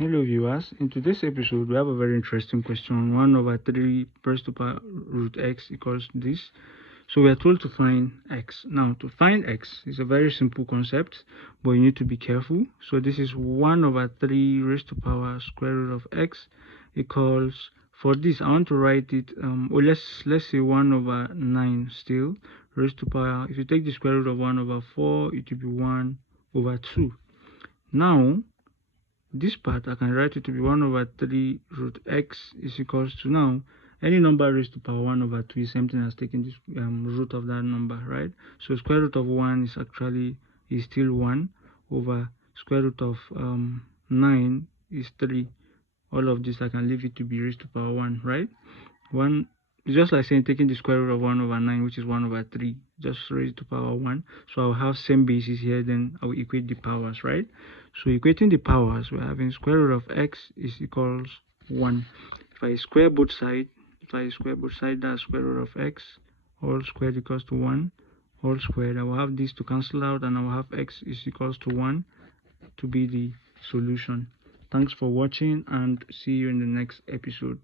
Hello viewers, in today's episode we have a very interesting question. 1 over 3 raised to power root x equals this. So we are told to find x. Now to find x is a very simple concept, but you need to be careful. So this is 1 over 3 raised to power square root of x equals, for this I want to write it, let's say 1 over 9 still raised to power. If you take the square root of 1 over 4, it will be 1 over 2. Now this part I can write it to be 1 over 3 root x is equals to, now any number raised to power 1 over 2 is something as taking this root of that number, right? So square root of 1 is still 1 over square root of 9 is 3. All of this I can leave it to be raised to power 1, right? 1 is just like saying taking the square root of 1 over 9, which is 1 over 3, just raised to power 1. So I'll have same basis here, then I'll equate the powers, right? So equating the powers, we're having square root of x is equals 1. If I square both sides, that's square root of x all squared equals to 1 all squared. I will have this to cancel out, and I will have x is equals to 1 to be the solution. Thanks for watching, and see you in the next episode.